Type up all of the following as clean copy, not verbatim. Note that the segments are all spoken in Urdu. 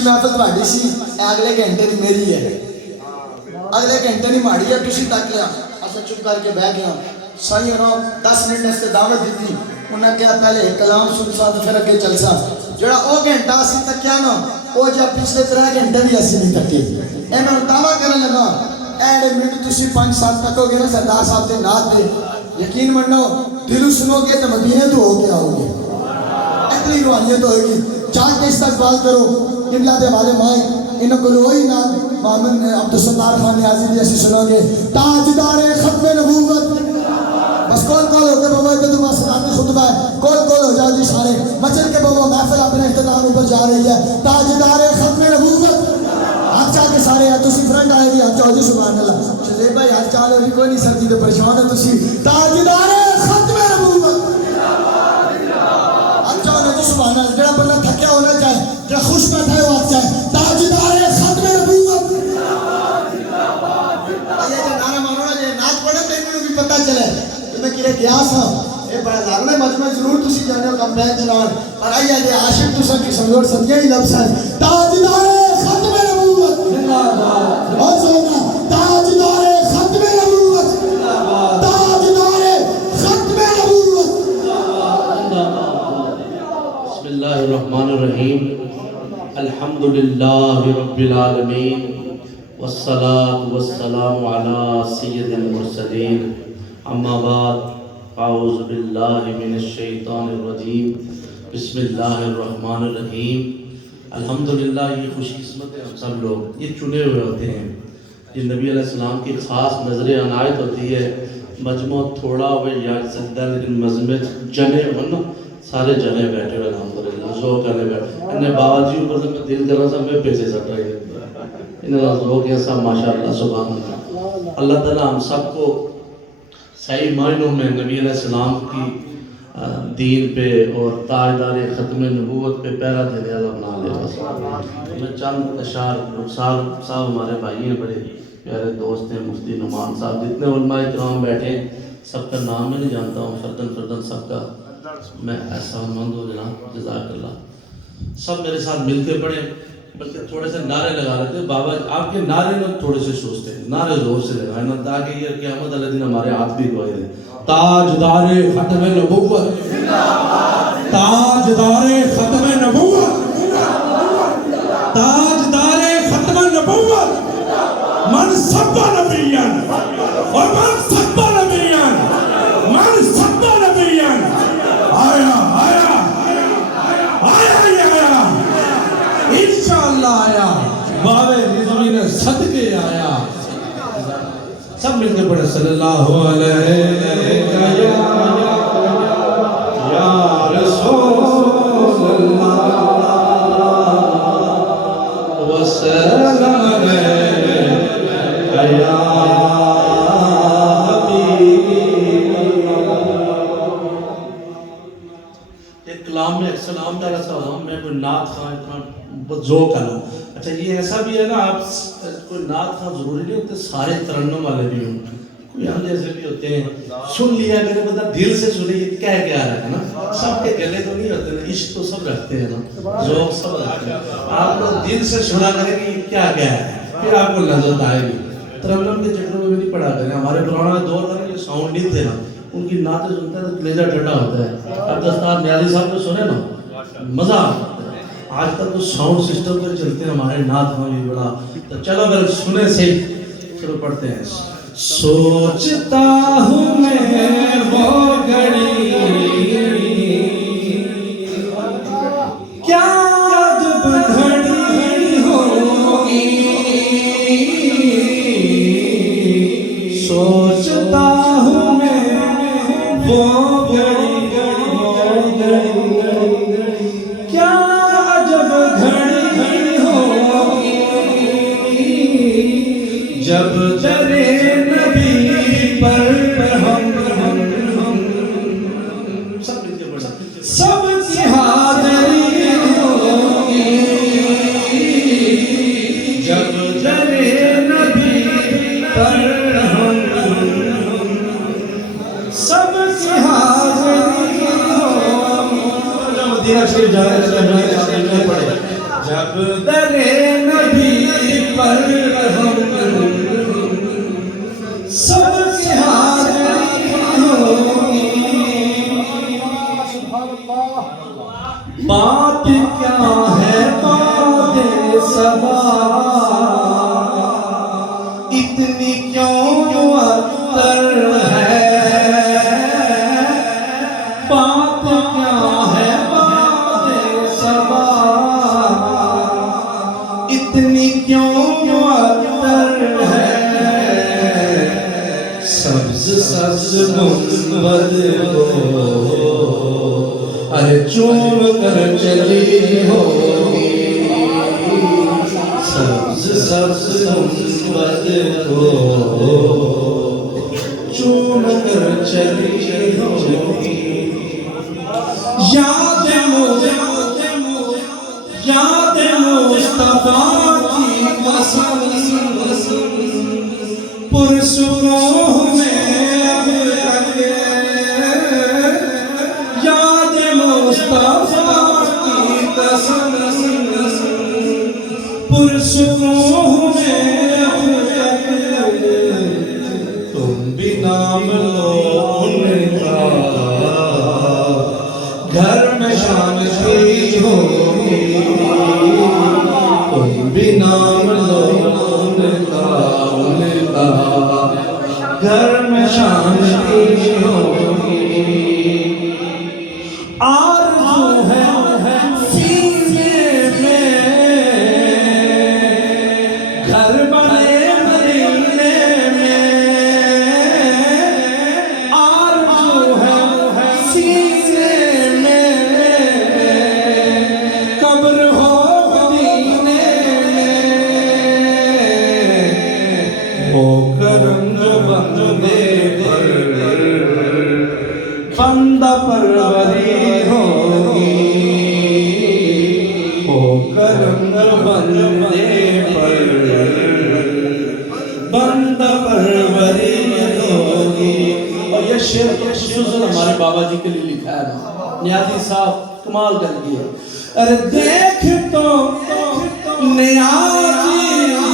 پچھلی محفل تھوڑی سی اگلے گھنٹے دی میری ہے اگلے گھنٹے دی ماڑی ہے تسی تک لیا اسا چپ کر کے بیٹھ گیا سائیں انہوں 10 منٹ اس تے دعوت دیتی انہاں کہا پہلے کلام سن سا تو پھر اگے چل سا جڑا او گھنٹہ اسی تکیا نا او جا پچھلے 3 گھنٹے بھی اسی نہیں تکے انہاں دعویٰ کرن لگا ایڑے منٹ تسی 5-7 تکو گے نا سردار صاحب دے نات دے یقین منو دل سنو گے تو مدینے تو ہو کے آؤ گے اتنی روحانیت ہوئے گی چاہ کے استقبال کرو قبلہ دے والے مائیں انہوں کو وہی نام محمد عبدالستار خان نیازی دی ایسی سنو گے تاجدار ختم نبوت بس کول ہو کے بابا ادھر تو مسئلہ خطبہ ہے کول ہو جاؤ جی سارے مچل کے بابا محفل اپنے اختتام اوپر جا رہی ہے تاجدار ختم نبوت ہاتھ چاہ کے سارے ہیں تسی فرنڈ آئے گی ہاتھ چاہو جی سبحان اللہ شزیب بھائی ہاتھ چاہ لے کوئی نہیں سردی تو پریشان ہے تسی تاجدار ختم نبوت ہاتھ چاہو نا جی سبحان اللہ جڑا بندہ تھکیا ہونا چاہے جڑا خوش بیٹھا ہے وہ ہاتھ چاہے تاجدار ختم نبوت یہ جو نعرہ مانو نا یہ نعت پڑھے تو انہوں بھی پتہ چلے کہ میں کہے گیاس ہوں یہ بڑا لاغلے مجمع ضرور تسی جانے ہو کمپین چلاؤں پر آئیے یہ عاشق تو سب کی سمجھوڑ صدقے ہی لفظ ہے تاجدار ختم نبوت اور سونا تاجدار ختم نبوت تاجدار ختم نبوت بسم اللہ الرحمن الرحیم الحمدللہ رب العالمین والصلاة والسلام علی سید المرسلین اما بعد اعوذ باللہ من الشیطان الرجیم بسم اللہ الرحمن الرحیم الحمدللہ یہ خوش قسمت ہے ہم سب لوگ یہ چنے ہوئے ہوتے ہیں یہ نبی علیہ السلام کی خاص نظر عنایت ہوتی ہے مجموع تھوڑا ہوئے یا سکتا ہے لیکن مجموع جنے ہونا سارے جنے بیٹھے ہوئے الحمدللہ ذوق کرنے بیٹھے انہیں بابا جی اوپر سے میں دل کر رہا تھا میں پیسے سٹ رہی انہیں ذوق ہے سب ماشاءاللہ سبحان اللہ اللہ تعالیٰ ہم سب کو صحیح معنوں میں نبی علیہ السلام کی دین پہ اور تاجدار ختم نبوت پہ پیرا دینے والا بنا لے بس میں چند اشعار رخسار صاحب ہمارے بھائی ہیں بڑے پیارے دوست ہیں مفتی نعمان صاحب جتنے علماء کرام بیٹھے ہیں سب کا نام میں نہیں جانتا ہوں فردن سب کا میں احسان مند ہوں جناب جزاک اللہ سب میرے ساتھ مل کے پڑھیں بلکہ تھوڑے سے نعرے لگا لیتے ہیں بابا آپ کے نعرے میں تھوڑے سے سوچتے ہیں نعرے زور سے لگائیں نا تاکہ یہ قیامت علیہ دن ہمارے ہاتھ بھی گواہی دیں تاجدار ختم نبوت تاجدار ختم نبوت تاجدار ختم نبوت من سب نبیان ومن سب نبیان من سب نبیان آیا آیا آیا آیا انشاءاللہ آیا بابے رضوی نے صدقے آیا سب مل کے پڑھے صلی اللہ علیہ یا رسول اللہ وسلم علیہ یا کلام میں سلام تعالیٰ صاحب میں کوئی نعت خواہ اتنا ذوق کروں اچھا یہ ایسا بھی ہے نا آپ کوئی نعت خواہ ضروری نہیں ہوتے سارے ترنم والے بھی ہوں کوئی ہم جیسے بھی ہوتے ہیں سن لیا کرے بتا دل سے سنے یہ کہہ کے آ رہا ہے نا سب کے گلے تو نہیں ہوتے نا عشق تو سب رکھتے ہیں نا ذوق سب رکھتے ہیں آپ لوگ دل سے سنا کریں کہ یہ کیا کیا ہے پھر آپ کو لذت آئے گی ترنم کے چکروں میں بھی نہیں پڑھا کریں ہمارے پرانا دور کا یہ ساؤنڈ نہیں تھے نا ان کی نعتیں سنتا ہے تو کلیجہ ٹھنڈا ہوتا ہے اب دستار نیازی صاحب کو سنے نا مزہ آتا ہے آج تک تو ساؤنڈ سسٹم پر چلتے ہیں ہمارے نعت میں بھی بڑا تو چلو اگر سنے سے شروع پڑھتے ہیں سوچتا ہوں میں وہ گھڑی کیا جب گھڑی ہوگی سوچتا ہوں میں وہ گھڑی کیا جب گھڑی ہوگی جب درے نبی پر ہم سب کی حاضری ہوگی جب درے نبی پر ہم سب کی حاضری ہوگی مدینہ شریف جانے سے پڑھے جب درے نبی پر ہم سب کی حاضری ہوگی، بات کیا ہے بات صبا، اتنی کیوں معطر ہے، بات کیا ہے بات صبا، اتنی کیوں معطر ہے، سبز سبز گنبد کو ارے چوم کر چلی ہوگی، سبز سبز گنبد کو چوم کر چلی ہوگی، یاد مصطفیٰ کی قسم پرسکون میں اب تک، یاد مصطفیٰ کی قسم پرسکون میں اب تک، تم بھی نام لو ان کا گھر میں شان کی ہوگی، تم بھی نام لو ان کا گھر میں شان کی ہوگی، آرزو ہے سینے میں گھر بنے مدینے میں، آرزو ہے سینے میں قبر ہو مدینے میں، ہو کرم جو بندے پر بندہ پروری ہوگی، ہو کرم جو بندے پر بندہ پروری ہوگی۔ اور یہ شعر خصوصاً ہمارے بابا جی کے لیے لکھا ہے، نیازی صاحب کمال کر گیا، ارے دیکھ تو نیازی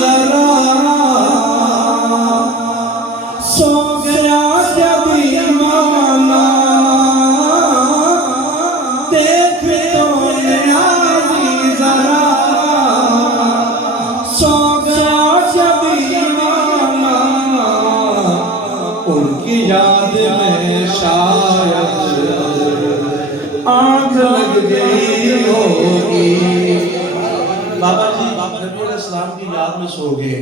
ذرا سو گیا کیا دیوانہ، دیکھ تو نیازی ذرا سو گیا کیا دیوانہ، ان کی یاد میں شاید آنکھ لگ گئی ہوگی۔ بابا جی نبی علیہ السلام کی یاد میں سو گئے،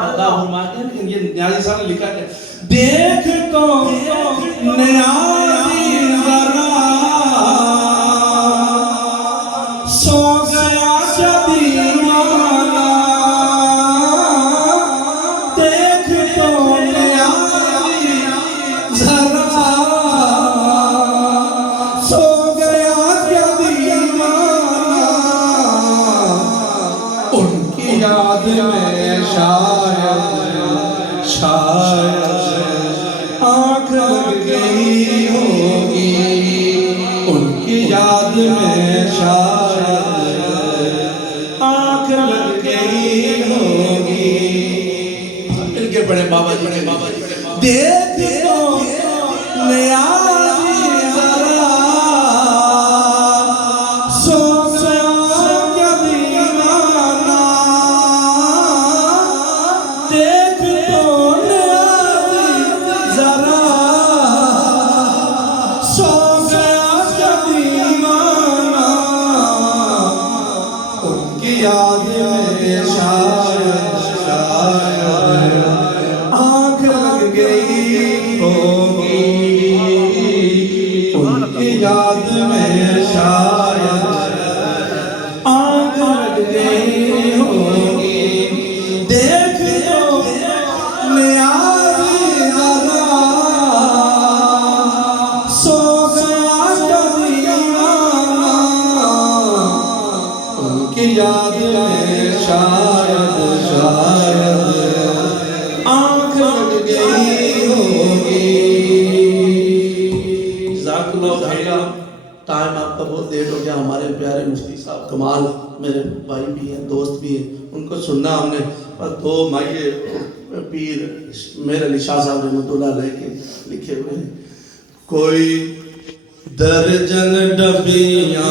اللہ فرماتے ہیں، لیکن یہ نیازی صاحب نے لکھا ہے، دیکھ تو نیازی ذرا سو گیا کیا دیوانہ، دیکھ تو نیازی ذرا سو گیا کیا دیوانہ، ان کی یاد میں شاید آنکھ لگ گئی ہوگی، ان کی یاد میں شاید آنکھ لگ گئی ہوگی۔ مل کے پڑھے بابا جی، دیکھ تو نیازی ذرا سو گیا کیا دیوانہ، دیکھ تو نیازی ذرا سو گیا کیا دیوانہ، ان کی یاد میں شاید آنکھ لگ گئی ہوگی، ان کی یاد میں شاید آنکھ لگ گئی ہوگی، دیکھ تو نیازی ذرا سو گیا کیا دیوانہ، ان کی یاد میں شاید آنکھ لگ گئی ہوگی۔ جزاک اللہ خیر، ٹائم آپ کا بہت لیٹ ہو گیا، ہمارے پیارے مفتی صاحب کمال میرے بھائی بھی ہیں دوست بھی ہیں ان کو سننا ہم نے اور دو مائیے پیر میرے علی شاہ صاحب رحمۃ اللہ علیہ کے لکھے ہوئے ہیں کوئی درجن ڈبیاں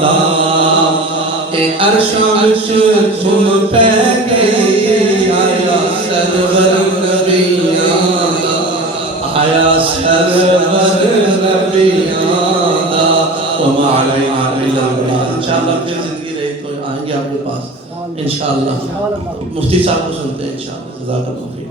دا اے عرشاں وچ گھم پہ گئی آیا سرور نبیاں دا آیا سرور نبیاں دا وما علینا الا البلاغ انشاءاللہ پھر زندگی رہی تو آئیں گے آپ کے پاس انشاءاللہ مفتی صاحب کو سنتے ہیں انشاءاللہ جزاک اللہ خیر